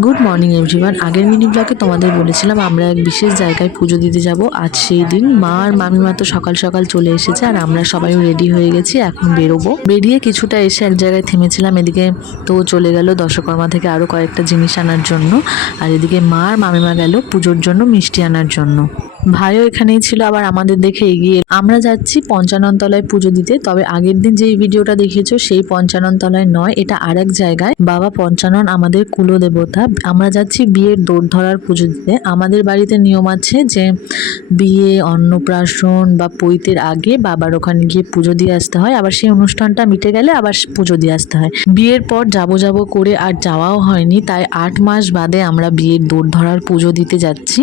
Good morning everyone আগের mini ব্লগে তোমাদের বলেছিলাম আমরা এক বিশেষ জায়গায় পুজো দিতে যাব। আজ সেই দিন মা আর মামিমা তো সকাল সকাল চলে এসেছে আর আমরা সবাই রেডি হয়ে গেছি, এখন বেরোবো। বেরিয়ে কিছুটা এসে এক জায়গায় থেমেছিলাম, এদিকে তো চলে গেল দশকর্মা থেকে আরও কয়েকটা জিনিস আনার জন্য। আর এদিকে মা আর মামিমা গেল পুজোর জন্য মিষ্টি আনার জন্য। ভাইও এখানেই ছিল, আবার আমাদের দেখে এগিয়ে আমরা যাচ্ছি পঞ্চানন তলায় পুজো দিতে, তবে আগের দিন যে ভিডিওটা দেখেছ সেই পঞ্চানন তলায় নয়, এটা আরেক জায়গায়। বাবা পঞ্চানন আমাদের কুলদেবতা। আমরা যাচ্ছি বিয়ের দৌড় ধরার পুজো দিতে। আমাদের বাড়িতে নিয়ম আছে যে বিয়ে, অন্নপ্রাশন বা পৈতের আগে বাবার ওখানে গিয়ে পুজো দিয়ে আসতে হয়। আবার সেই অনুষ্ঠানটা মিটে গেলে আবার পুজো দিয়ে আসতে হয়। বিয়ের পর যাব যাব করে আর যাওয়াও হয়নি, তাই আট মাস বাদে আমরা বিয়ের দৌড় ধরার পুজো দিতে যাচ্ছি।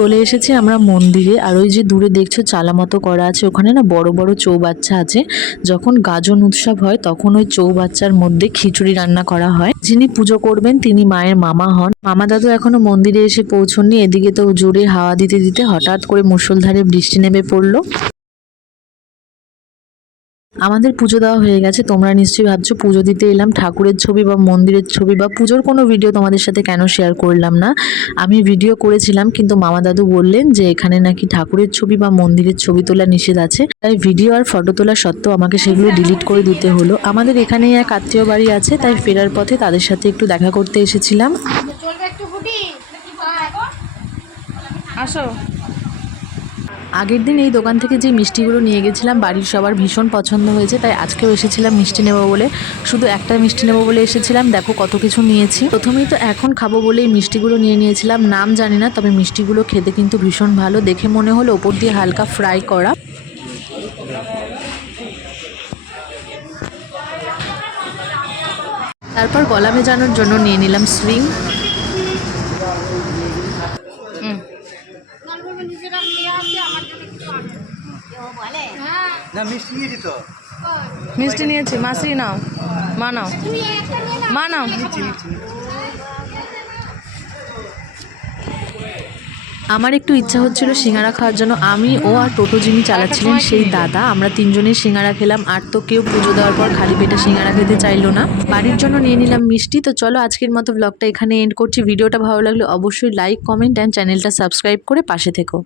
চলে এসেছি আমরা মন্দিরে। আর ওই যে দূরে দেখছ চালা মতো করা আছে, ওখানে না বড় বড় চৌবাচ্চা আছে। যখন গাজন উৎসব হয়, তখন ওই চৌবাচ্চার মধ্যে খিচুড়ি রান্না করা হয়। যিনি পুজো করবেন, তিনি মায়ের মামা হন। মামা দাদু এখনও মন্দিরে এসে পৌঁছননি। এদিকে তো জোরে হাওয়া দিতে দিতে হঠাৎ করে মুসলধারে বৃষ্টি নেমে পড়ল। আমাদের পুজো দেওয়া হয়ে গেছে তোমরা নিশ্চয়ই ভাবছ পুজো দিতে এলাম ঠাকুরের ছবি বা মন্দিরের ছবি বা পুজোর কোনো ভিডিও তোমাদের সাথে কেন শেয়ার করলাম না। আমি ভিডিও করেছিলাম কিন্তু মামা দাদু বললেন যে এখানে নাকি ঠাকুরের ছবি বা মন্দিরের ছবি তোলা নিষেধ আছে। তাই ভিডিও আর ফটো তোলা সত্ত্বেও আমাকে সেগুলো ডিলিট করে দিতে হলো। আমাদের এখানেই এক আত্মীয় বাড়ি আছে তাই ফেরার পথে তাদের সাথে একটু দেখা করতে এসেছিলাম। চলবে একটু ফুটি আসো। আগের দিন এই দোকান থেকে যে মিষ্টিগুলো নিয়ে গেছিলাম, বাড়ির সবার ভীষণ পছন্দ হয়েছে, তাই আজকেও এসেছিলাম মিষ্টি নেব বলে। শুধু একটা মিষ্টি নেব বলে এসেছিলাম, দেখো কত কিছু নিয়েছি। প্রথমেই তো এখন খাব বলে এই মিষ্টিগুলো নিয়ে নিয়েছিলাম, নাম জানি না, তবে মিষ্টিগুলো খেতে কিন্তু ভীষণ ভালো, দেখে মনে হলো ওপর দিয়ে হালকা ফ্রাই করা। তারপর গলা ভেজানোর জন্য নিয়ে নিলাম সুইং গল্পগুলো নিজেরা নিয়ে আসছে আমার জন্য কিছু আনবে হ্যাঁ। না মিষ্টি নিয়েছি তো। মিষ্টি নিয়েছি মাসি নাও মা নাও। মা নাও। আমার একটু ইচ্ছা হচ্ছিল সিঙ্গারা খাওয়ার জন্য। আমি, ও আর টোটো যিনি চালাচ্ছিলেন, সেই দাদা। আমরা তিনজনেই সিঙ্গারা খেলাম। আর তো কেউ পুজো দেওয়ার পর খালি পেটে সিঙ্গারা খেতে চাইলো না। বাড়ির জন্য নিয়ে নিলাম মিষ্টি। তো চলো, আজকের মতো ব্লগটা এখানে এন্ড করছি। ভিডিওটা ভালো লাগলে অবশ্যই লাইক কমেন্ট অ্যান্ড চ্যানেলটা সাবস্ক্রাইব করে পাশে থেকো।